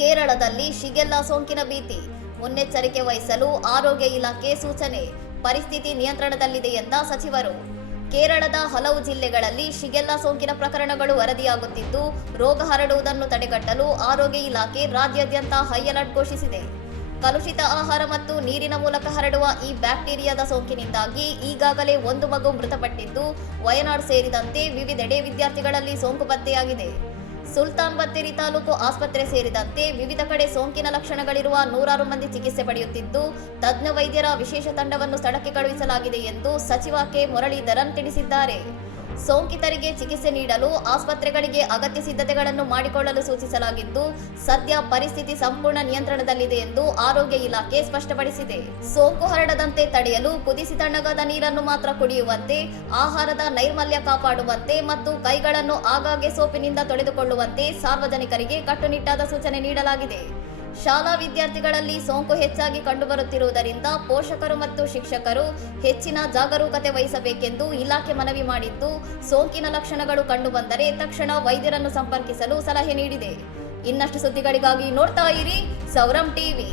ಕೇರಳದಲ್ಲಿ ಶಿಗೆಲ್ಲಾ ಸೋಂಕಿನ ಭೀತಿ, ಮುನ್ನೆಚ್ಚರಿಕೆ ವಹಿಸಲು ಆರೋಗ್ಯ ಇಲಾಖೆ ಸೂಚನೆ. ಪರಿಸ್ಥಿತಿ ನಿಯಂತ್ರಣದಲ್ಲಿದೆ ಎಂದ ಸಚಿವರು. ಕೇರಳದ ಹಲವು ಜಿಲ್ಲೆಗಳಲ್ಲಿ ಶಿಗೆಲ್ಲಾ ಸೋಂಕಿನ ಪ್ರಕರಣಗಳು ವರದಿಯಾಗುತ್ತಿದ್ದು, ರೋಗ ಹರಡುವುದನ್ನು ತಡೆಗಟ್ಟಲು ಆರೋಗ್ಯ ಇಲಾಖೆ ರಾಜ್ಯಾದ್ಯಂತ ಹೈ ಅಲರ್ಟ್ ಘೋಷಿಸಿದೆ. ಕಲುಷಿತ ಆಹಾರ ಮತ್ತು ನೀರಿನ ಮೂಲಕ ಹರಡುವ ಈ ಬ್ಯಾಕ್ಟೀರಿಯಾದ ಸೋಂಕಿನಿಂದಾಗಿ ಈಗಾಗಲೇ ಒಂದು ಮಗು ಮೃತಪಟ್ಟಿದ್ದು, ವಯನಾಡ್ ಸೇರಿದಂತೆ ವಿವಿಧೆಡೆ ವಿದ್ಯಾರ್ಥಿಗಳಲ್ಲಿ ಸೋಂಕು ಪತ್ತೆಯಾಗಿದೆ. ಸುಲ್ತಾನ್ ಬತ್ತೇರಿ ತಾಲೂಕು ಆಸ್ಪತ್ರೆ ಸೇರಿದಂತೆ ವಿವಿಧ ಕಡೆ ಸೋಂಕಿನ ಲಕ್ಷಣಗಳಿರುವ ನೂರಾರು ಮಂದಿ ಚಿಕಿತ್ಸೆ ಪಡೆಯುತ್ತಿದ್ದು, ತಜ್ಞ ವೈದ್ಯರ ವಿಶೇಷ ತಂಡವನ್ನು ಸ್ಥಳಕ್ಕೆ ಕಳುಹಿಸಲಾಗಿದೆ ಎಂದು ಸಚಿವ ಕೆ ಮುರಳೀಧರನ್ ತಿಳಿಸಿದ್ದಾರೆ. ಸೋಂಕಿತರಿಗೆ ಚಿಕಿತ್ಸೆ ನೀಡಲು ಆಸ್ಪತ್ರೆಗಳಿಗೆ ಅಗತ್ಯ ಸಿದ್ಧತೆಗಳನ್ನು ಮಾಡಿಕೊಳ್ಳಲು ಸೂಚಿಸಲಾಗಿದ್ದು, ಸದ್ಯ ಪರಿಸ್ಥಿತಿ ಸಂಪೂರ್ಣ ನಿಯಂತ್ರಣದಲ್ಲಿದೆ ಎಂದು ಆರೋಗ್ಯ ಇಲಾಖೆ ಸ್ಪಷ್ಟಪಡಿಸಿದೆ. ಸೋಂಕು ಹರಡದಂತೆ ತಡೆಯಲು ಕುದಿಸಿ ತಣ್ಣಗಾದ ನೀರನ್ನು ಮಾತ್ರ ಕುಡಿಯುವಂತೆ, ಆಹಾರದ ನೈರ್ಮಲ್ಯ ಕಾಪಾಡುವಂತೆ ಮತ್ತು ಕೈಗಳನ್ನು ಆಗಾಗ್ಗೆ ಸೋಪಿನಿಂದ ತೊಳೆದುಕೊಳ್ಳುವಂತೆ ಸಾರ್ವಜನಿಕರಿಗೆ ಕಟ್ಟುನಿಟ್ಟಾದ ಸೂಚನೆ ನೀಡಲಾಗಿದೆ. ಶಾಲಾ ವಿದ್ಯಾರ್ಥಿಗಳಲ್ಲಿ ಸೋಂಕು ಹೆಚ್ಚಾಗಿ ಕಂಡುಬರುತ್ತಿರುವುದರಿಂದ ಪೋಷಕರು ಮತ್ತು ಶಿಕ್ಷಕರು ಹೆಚ್ಚಿನ ಜಾಗರೂಕತೆ ವಹಿಸಬೇಕೆಂದು ಇಲಾಖೆ ಮನವಿ ಮಾಡಿದ್ದು, ಸೋಂಕಿನ ಲಕ್ಷಣಗಳು ಕಂಡುಬಂದರೆ ತಕ್ಷಣ ವೈದ್ಯರನ್ನು ಸಂಪರ್ಕಿಸಲು ಸಲಹೆ ನೀಡಿದೆ. ಇನ್ನಷ್ಟು ಸುದ್ದಿಗಳಿಗಾಗಿ ನೋಡ್ತಾ ಇರಿ ಸೌರಂ ಟಿವಿ.